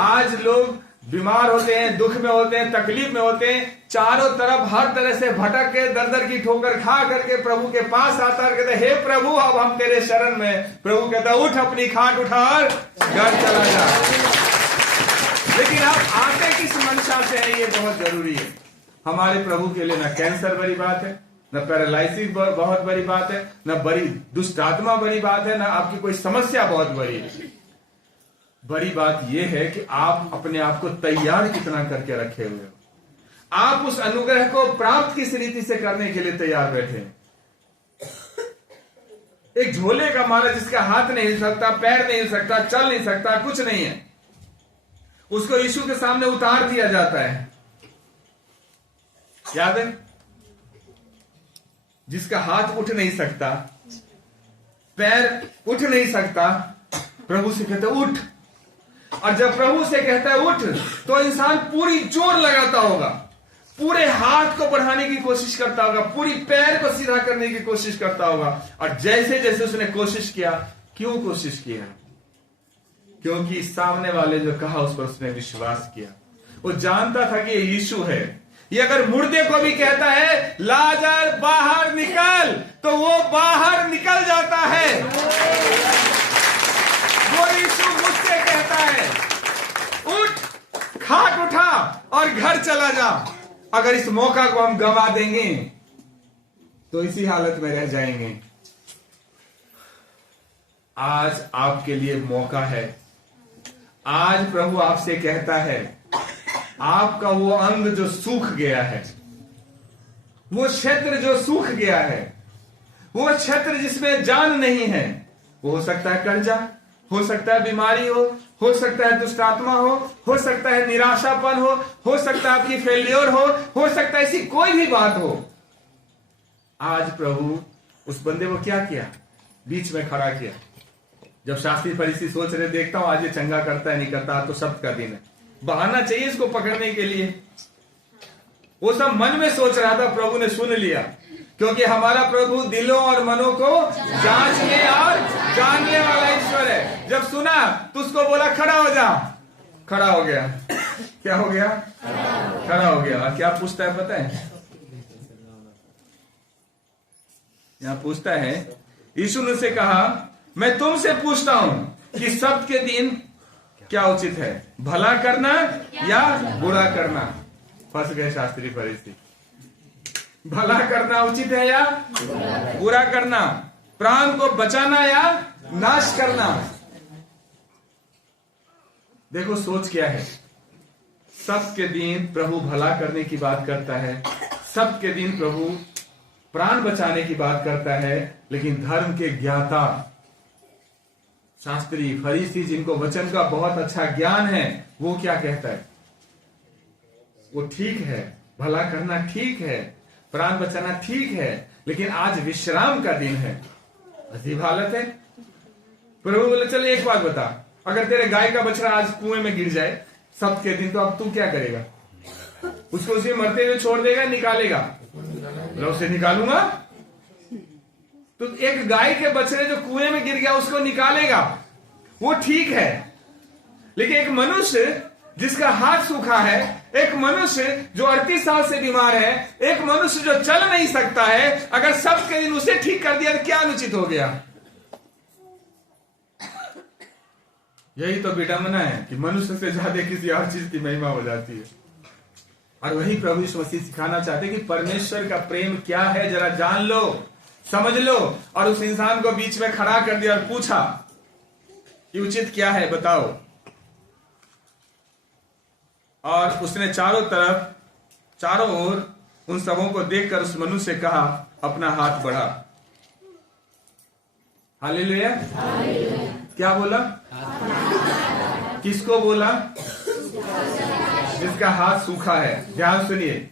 आज लोग बीमार होते हैं, दुख में होते हैं, तकलीफ में होते हैं, चारों तरफ हर तरह से भटक के दर दर की ठोकर खा करके प्रभु के पास आता है, कहते हे प्रभु अब हम तेरे शरण में। प्रभु कहता उठ अपनी खाट उठा और घर चला जा। लेकिन आप आते किस मंशा से है, ये बहुत जरूरी है। हमारे प्रभु के लिए न कैंसर बड़ी बात है, न पैरालिसिस बहुत बड़ी बात है, न बड़ी दुष्ट आत्मा बड़ी बात है, न आपकी कोई समस्या बहुत बड़ी है। बड़ी बात यह है कि आप अपने आप को तैयार कितना करके रखे हुए हो, आप उस अनुग्रह को प्राप्त किस रीति से करने के लिए तैयार बैठे हैं। एक झोले का माला जिसका हाथ नहीं हिल सकता, पैर नहीं हिल सकता, चल नहीं सकता, कुछ नहीं है, उसको यीशु के सामने उतार दिया जाता है, याद है? जिसका हाथ उठ नहीं सकता, पैर उठ नहीं सकता, प्रभु से कहते उठ। और जब प्रभु से कहता है उठ, तो इंसान पूरी जोर लगाता होगा, पूरे हाथ को बढ़ाने की कोशिश करता होगा, पूरी पैर को सीधा करने की कोशिश करता होगा। और जैसे जैसे उसने कोशिश किया, क्यों कोशिश किया? क्योंकि सामने वाले जो कहा उस पर उसने विश्वास किया। वो जानता था कि ये यीशु है। ये अगर मुर्दे को भी कहता है लाजर बाहर निकल, तो वो बाहर निकल जाता है। वो यीशु मुझसे कहता है उठ, खाट उठा और घर चला जा। अगर इस मौका को हम गंवा देंगे तो इसी हालत में रह जाएंगे। आज आपके लिए मौका है। आज प्रभु आपसे कहता है आपका वो अंग जो सूख गया है, वो क्षेत्र जो सूख गया है, वो क्षेत्र जिसमें जान नहीं है, वो हो सकता है कर्जा, हो सकता है बीमारी हो सकता है दुष्ट आत्मा हो सकता है निराशापन हो सकता है आपकी फेल्योर हो सकता है ऐसी कोई भी बात हो। आज प्रभु उस बंदे को क्या किया? बीच में खड़ा किया। जब शास्त्री फरीसी सोच रहे देखता हूं आज ये चंगा करता है नहीं करता, तो शब्द का दिन है, बहाना चाहिए इसको पकड़ने के लिए। वो सब मन में सोच रहा था, प्रभु ने सुन लिया, क्योंकि हमारा प्रभु दिलों और मनों को जांचने और जानने वाला ईश्वर है। जब सुना तो उसको बोला खड़ा हो जा, खड़ा हो गया। क्या हो गया? खड़ा हो गया। और क्या पूछता है पता है? यहां पूछता है, यीशु ने से कहा मैं तुमसे पूछता हूं कि सब्त के दिन क्या उचित है, भला करना या बुरा करना? फंस गए शास्त्री फरीसी। भला करना उचित है या बुरा करना? प्राण को बचाना या नाश करना? देखो सोच क्या है। सब्त के दिन प्रभु भला करने की बात करता है, सब्त के दिन प्रभु प्राण बचाने की बात करता है, लेकिन धर्म के ज्ञाता शास्त्री फरीसी जिनको वचन का बहुत अच्छा ज्ञान है, वो क्या कहता है? वो ठीक है, भला करना ठीक है, प्राण बचाना ठीक है, लेकिन आज विश्राम का दिन है। अजीब हालत है। प्रभु बोले चल एक बात बता, अगर तेरे गाय का बछड़ा आज कुएं में गिर जाए सब्त के दिन, तो अब तू क्या करेगा? उसको उसे मरते हुए छोड़ देगा, निकालेगा? उसे निकालूंगा। तो एक गाय के बछड़े जो कुएं में गिर गया उसको निकालेगा, वो ठीक है। लेकिन एक मनुष्य जिसका हाथ सूखा है, एक मनुष्य जो 38 साल से बीमार है, एक मनुष्य जो चल नहीं सकता है, अगर सब के दिन उसे ठीक कर दिया तो क्या अनुचित हो गया? यही तो विडंबना है कि मनुष्य से ज्यादा किसी और चीज की महिमा हो जाती है। और वही प्रभु यीशु मसीह सिखाना चाहते कि परमेश्वर का प्रेम क्या है, जरा जान लो, समझ लो। और उस इंसान को बीच में खड़ा कर दिया और पूछा कि उचित क्या है बताओ। और उसने चारों ओर उन सबों को देखकर उस मनुष्य से कहा अपना हाथ बढ़ा। हालेलुया। क्या बोला? किसको बोला? जिसका हाथ सूखा है। ध्यान सुनिए,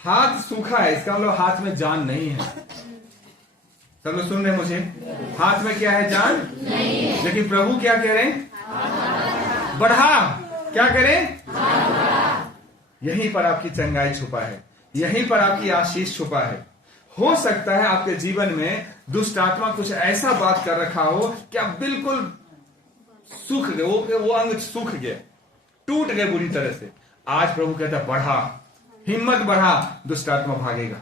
हाथ सूखा है इसका मतलब हाथ में जान नहीं है। सब लोग सुन रहे मुझे? हाथ में क्या है? जान नहीं है। लेकिन प्रभु क्या कह रहे हैं? बढ़ा। क्या करें? यहीं पर आपकी चंगाई छुपा है, यहीं पर आपकी आशीष छुपा है। हो सकता है आपके जीवन में दुष्ट आत्मा कुछ ऐसा बात कर रखा हो कि आप बिल्कुल सूख गए, वो अंग सूख गया, टूट गए बुरी तरह से। आज प्रभु कहता है बढ़ा, हिम्मत बढ़ा, दुष्ट आत्मा भागेगा।